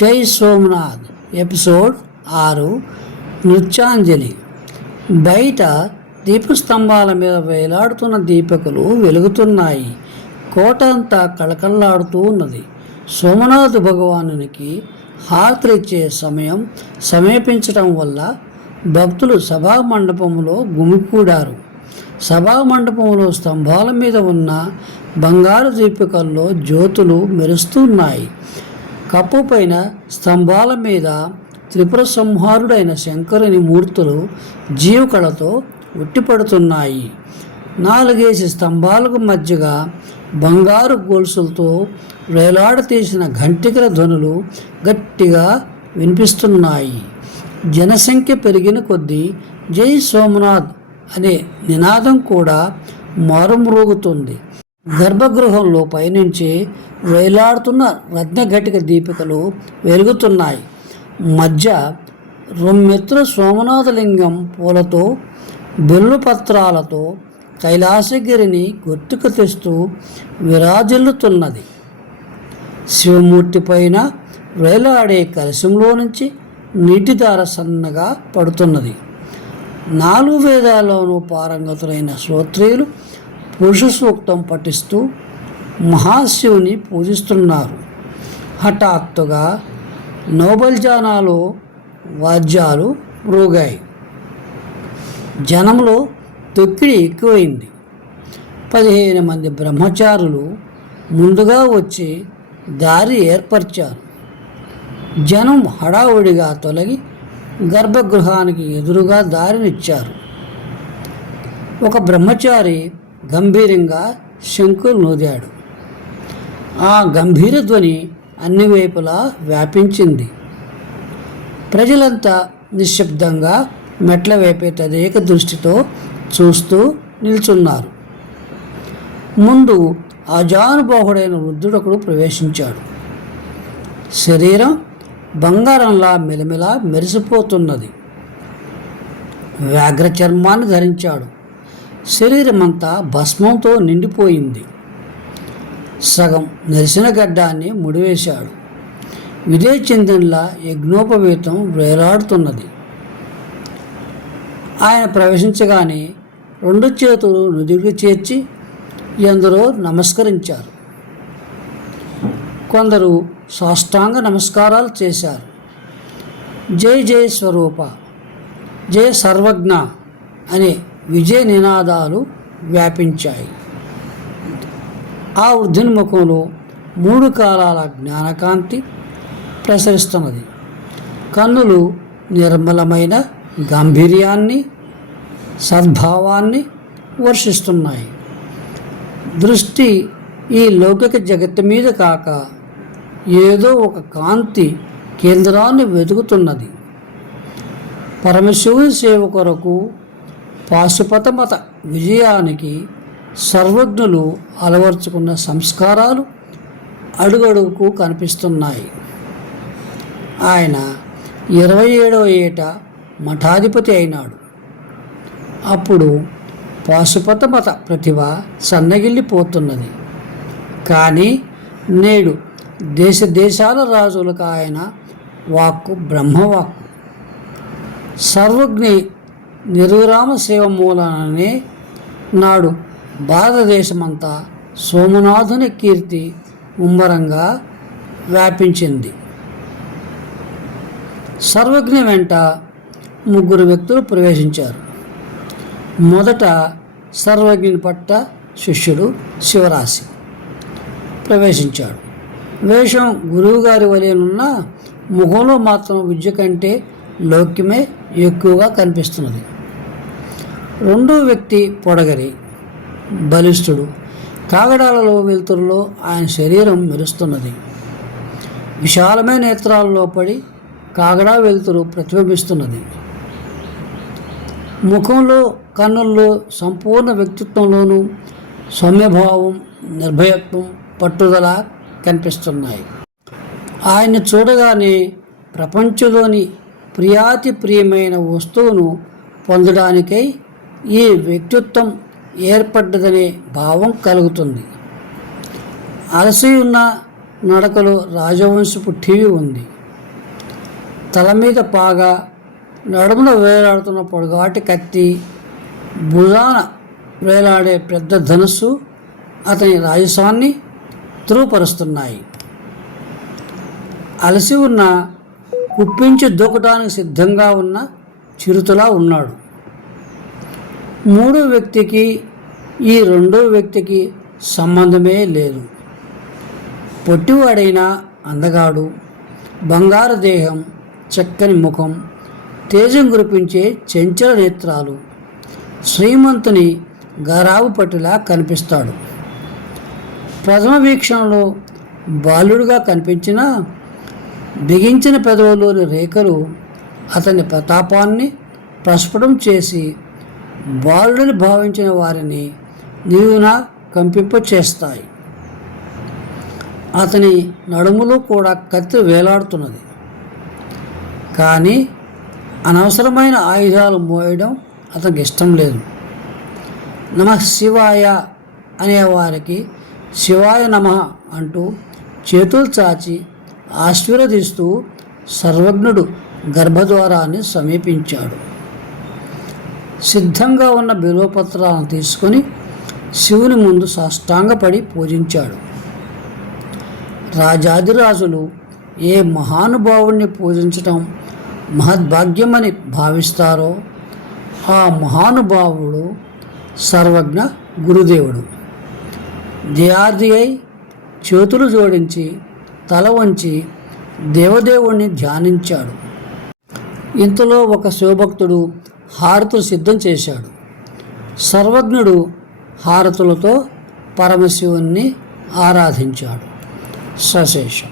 జై సోమనాథ్ ఎపిసోడ్ ఆరు నృత్యాంజలి. బయట దీపస్తంభాల మీద వేలాడుతున్న దీపకులు వెలుగుతున్నాయి. కోట అంతా కళకళలాడుతూ ఉన్నది. సోమనాథ్ భగవానునికి హారతిచ్చే సమయం సమీపించటం వల్ల భక్తులు సభా మండపంలో గుమికూడారు. సభా మండపంలో స్తంభాల మీద ఉన్న బంగారు దీపికల్లో జ్యోతులు మెరుస్తున్నాయి. కప్పు పైన స్తంభాల మీద త్రిపుర సంహారుడైన శంకరుని మూర్తులు జీవకళతో ఉట్టిపడుతున్నాయి. నాలుగేసి స్తంభాలకు మధ్యగా బంగారు గొలుసులతో వేలాడతీసిన ఘంటికల ధ్వనులు గట్టిగా వినిపిస్తున్నాయి. జనసంఖ్య పెరిగిన కొద్దీ జై సోమనాథ్ అనే నినాదం కూడా మారుమ్రోగుతుంది. గర్భగృహంలో పయనించి వేలాడుతున్న రత్నఘటిక దీపికలు వెలుగుతున్నాయి. మధ్య రొమ్మెత్తుల సోమనాథలింగం పూలతో బెల్లుపత్రాలతో కైలాసగిరిని గుర్తుకు తెస్తూ విరాజిల్లుతున్నది. శివమూర్తి పైన వేలాడే కలశంలో నుంచి నీటిధార సన్నగా పడుతున్నది. నాలుగు వేదాల్లోనూ పారంగతులైన శ్రోత్రియులు పురుష సూక్తం పఠిస్తూ మహాశివుని పూజిస్తున్నారు. హఠాత్తుగా నోబల్జానాలో వాద్యాలు రోగాయి జనంలో తొక్కిడి ఎక్కువైంది. పదిహేను మంది బ్రహ్మచారులు ముందుగా వచ్చి దారి ఏర్పరిచారు. జనం హడావుడిగా తొలగి గర్భగృహానికి ఎదురుగా దారినిచ్చారు. ఒక బ్రహ్మచారి గంభీరంగా శంకులు నూదాడు. ఆ గంభీర ధ్వని అన్ని వైపులా వ్యాపించింది. ప్రజలంతా నిశ్శబ్దంగా మెట్ల వైపే తదేక దృష్టితో చూస్తూ నిల్చున్నారు. ముందు అజానుబాహుడైన వృద్ధుడొకడు ప్రవేశించాడు. శరీరం బంగారంలా మెలమెలా మెరిసిపోతున్నది. వ్యాఘ్ర చర్మాన్ని ధరించాడు. శరీరమంతా భస్మంతో నిండిపోయింది. సగం నరిసిన గడ్డాన్ని ముడివేశాడు. విదే చందన్లా యజ్ఞోపవీతం వేలాడుతున్నది. ఆయన ప్రవేశించగానే రెండు చేతులు నుదికి చేర్చి ఎందరో నమస్కరించారు. కొందరు సాష్టాంగ నమస్కారాలు చేశారు. జై జయ స్వరూప జయ సర్వజ్ఞ అనే విజయ నినాదాలు వ్యాపించాయి. ఆ వృద్ధుని ముఖంలో మూడు కాలాల జ్ఞానకాంతి ప్రసరిస్తున్నది. కన్నులు నిర్మలమైన గాంభీర్యాన్ని సద్భావాన్ని వర్షిస్తున్నాయి. దృష్టి ఈ లౌకిక జగత్తు మీద కాక ఏదో ఒక కాంతి కేంద్రాన్ని వెతుకుతున్నది. పరమశివుని సేవ కొరకు పాశుపత మత విజయానికి సర్వజ్ఞులు అలవర్చుకున్న సంస్కారాలు అడుగడుగుకు కనిపిస్తున్నాయి. ఆయన ఇరవై ఏడవ ఏట మఠాధిపతి అయినాడు. అప్పుడు పాశుపత మత ప్రతిభ సన్నగిల్లిపోతున్నది. కానీ నేడు దేశ దేశాల రాజులకు ఆయన వాక్కు బ్రహ్మవాక్కు. సర్వజ్ఞ నిరురామ సేవ మూలననే నాడు భారతదేశమంతా సోమనాథుని కీర్తి ముమ్మరంగా వ్యాపించింది. సర్వజ్ఞ వెంట ముగ్గురు వ్యక్తులు ప్రవేశించారు. మొదట సర్వజ్ఞుని పట్ట శిష్యుడు శివరాశి ప్రవేశించాడు. వేషం గురువుగారి వలెనున్న ముఖంలో మాత్రం విద్య కంటే లౌక్యమే ఎక్కువగా కనిపిస్తున్నది. రెండో వ్యక్తి పొడగరి బలిష్ఠుడు. కాగడాలలో వెలుతురులో ఆయన శరీరం మెరుస్తున్నది. విశాలమైన నేత్రాలలో పడి కాగడా వెలుతురు ప్రతిబింబిస్తున్నది. ముఖంలో కన్నుల్లో సంపూర్ణ వ్యక్తిత్వంలోనూ సౌమ్యభావం నిర్భయత్వం పట్టుదల కనిపిస్తున్నాయి. ఆయన చూడగానే ప్రపంచంలోని ప్రియాతి ప్రియమైన వస్తువును పొందడానికై ఈ వ్యక్తిత్వం ఏర్పడ్డదనే భావం కలుగుతుంది. అలసి ఉన్న నడకలో రాజవంశపు టీవీ ఉంది. తల మీద పాగా నడుమున వేలాడుతున్న పొడగాటి కత్తి భుజాన వేలాడే పెద్ద ధనుస్సు అతని రాజస్వాన్ని ధృవపరుస్తున్నాయి. అలసి ఉన్న కుప్పించి దూకటానికి సిద్ధంగా ఉన్న చిరుతలా ఉన్నాడు. మూడో వ్యక్తికి ఈ రెండో వ్యక్తికి సంబంధమే లేదు. పొట్టివాడైన అందగాడు బంగారు దేహం చక్కని ముఖం తేజం కురిపించే చెంచల నేత్రాలు శ్రీమంతుని గరావు పట్టులా కనిపిస్తాడు. ప్రథమ వీక్షణలో బాలుడుగా కనిపించిన బిగించిన పెదవులోని రేఖలు అతని ప్రతాపాన్ని ప్రస్ఫుటం చేసి బాలుడని భావించిన వారిని నీవున కంపింప చేస్తాయి అతని నడుములో కూడా కత్తి వేలాడుతున్నది. కానీ అనవసరమైన ఆయుధాలు మోయడం అతనికి ఇష్టం లేదు. నమ శివాయ అనేవారికి శివాయ నమ అంటూ చేతులు చాచి ఆశీర్వదిస్తూ సర్వజ్ఞుడు గర్భద్వారాన్ని సమీపించాడు. సిద్ధంగా ఉన్న బిల్వపత్రాలను తీసుకొని శివుని ముందు సాష్టాంగపడి పూజించాడు. రాజాదిరాజులు ఏ మహానుభావుణ్ణి పూజించటం మహద్భాగ్యమని భావిస్తారో ఆ మహానుభావుడు సర్వజ్ఞ గురుదేవుడు. జయార్ది అయి చేతులు జోడించి తల వంచి దేవదేవుణ్ణి ధ్యానించాడు. ఇంతలో ఒక శివభక్తుడు హారతులు సిద్ధం చేశాడు. సర్వజ్ఞుడు హారతులతో పరమశివుణ్ణి ఆరాధించాడు. సశేషం.